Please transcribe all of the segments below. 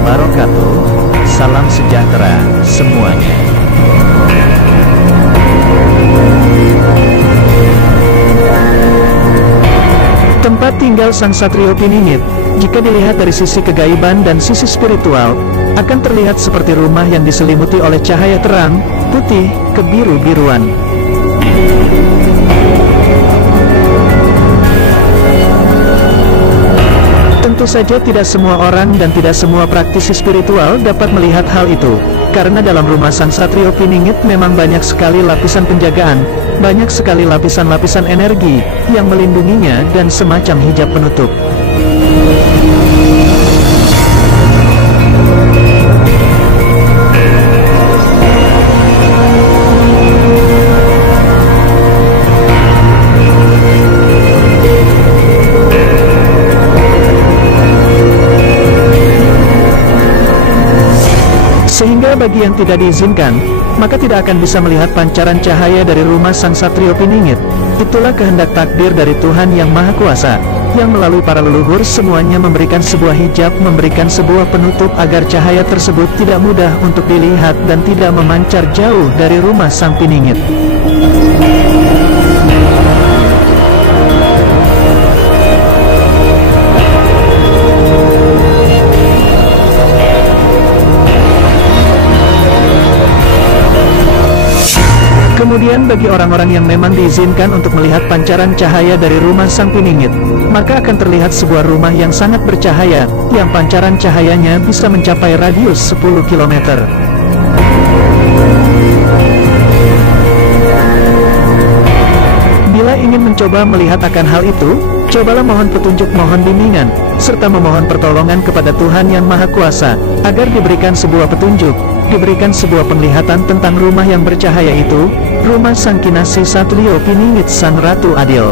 wabarakatuh. Salam sejahtera semuanya. Tempat tinggal Sang Satrio Piningit, jika dilihat dari sisi kegaiban dan sisi spiritual, akan terlihat seperti rumah yang diselimuti oleh cahaya terang, putih, kebiru-biruan. Tentu saja tidak semua orang dan tidak semua praktisi spiritual dapat melihat hal itu, karena dalam rumah Sang Satrio Piningit memang banyak sekali lapisan penjagaan, banyak sekali lapisan-lapisan energi yang melindunginya dan semacam hijab penutup. Sehingga bagi yang tidak diizinkan, maka tidak akan bisa melihat pancaran cahaya dari rumah Sang Satrio Piningit. Itulah kehendak takdir dari Tuhan Yang Maha Kuasa, yang melalui para leluhur semuanya memberikan sebuah hijab, memberikan sebuah penutup agar cahaya tersebut tidak mudah untuk dilihat dan tidak memancar jauh dari rumah Sang Piningit. Kemudian bagi orang-orang yang memang diizinkan untuk melihat pancaran cahaya dari rumah Sang Piningit, maka akan terlihat sebuah rumah yang sangat bercahaya, yang pancaran cahayanya bisa mencapai radius 10 km. Bila ingin mencoba melihat akan hal itu, cobalah mohon petunjuk, mohon bimbingan, serta memohon pertolongan kepada Tuhan Yang Maha Kuasa, agar diberikan sebuah petunjuk, diberikan sebuah penglihatan tentang rumah yang bercahaya itu, rumah Sang Kinasih Satrio Piningit Sang Ratu Adil.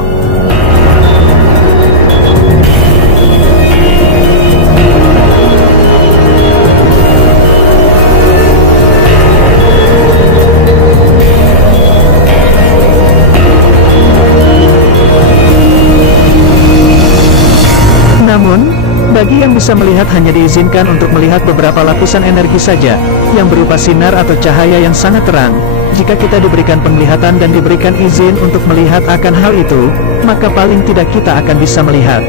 Namun, bagi yang bisa melihat hanya diizinkan untuk melihat beberapa lapisan energi saja, yang berupa sinar atau cahaya yang sangat terang. Jika kita diberikan penglihatan dan diberikan izin untuk melihat akan hal itu, maka paling tidak kita akan bisa melihat.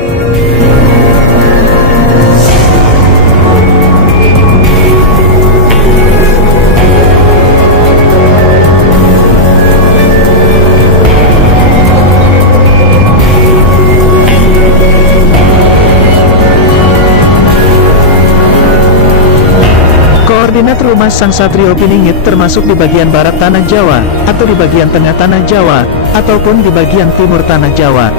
Koordinat rumah Sang Satrio Piningit termasuk di bagian barat tanah Jawa, atau di bagian tengah tanah Jawa, ataupun di bagian timur tanah Jawa.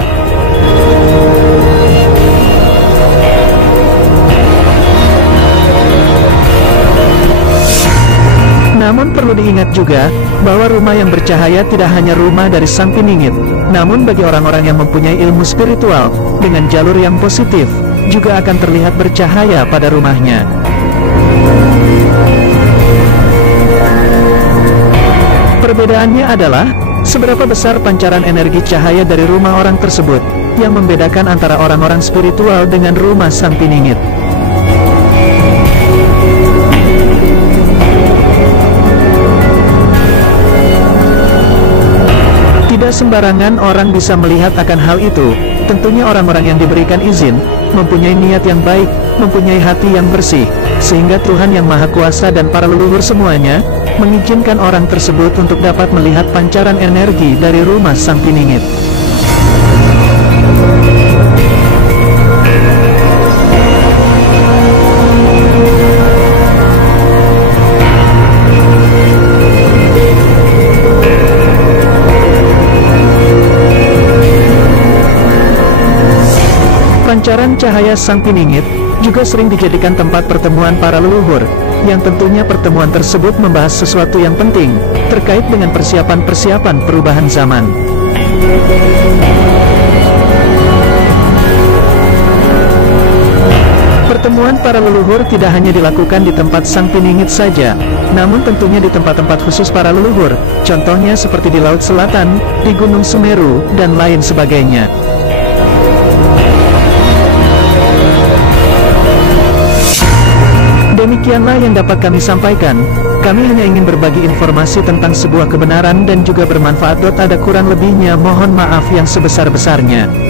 Namun perlu diingat juga, bahwa rumah yang bercahaya tidak hanya rumah dari Sang Piningit, namun bagi orang-orang yang mempunyai ilmu spiritual, dengan jalur yang positif, juga akan terlihat bercahaya pada rumahnya. Perbedaannya adalah, seberapa besar pancaran energi cahaya dari rumah orang tersebut, yang membedakan antara orang-orang spiritual dengan rumah Sang Piningit. Tidak sembarangan orang bisa melihat akan hal itu, tentunya orang-orang yang diberikan izin, mempunyai niat yang baik, mempunyai hati yang bersih, sehingga Tuhan Yang Maha Kuasa dan para leluhur semuanya, mengizinkan orang tersebut untuk dapat melihat pancaran energi dari rumah Sang Piningit. Pancaran cahaya Sang Piningit juga sering dijadikan tempat pertemuan para leluhur, yang tentunya pertemuan tersebut membahas sesuatu yang penting, terkait dengan persiapan-persiapan perubahan zaman. Pertemuan para leluhur tidak hanya dilakukan di tempat Sang Piningit saja, namun tentunya di tempat-tempat khusus para leluhur, contohnya seperti di Laut Selatan, di Gunung Semeru, dan lain sebagainya. Demikianlah yang dapat kami sampaikan. Kami hanya ingin berbagi informasi tentang sebuah kebenaran dan juga bermanfaat. Ada kurang lebihnya mohon maaf yang sebesar-besarnya.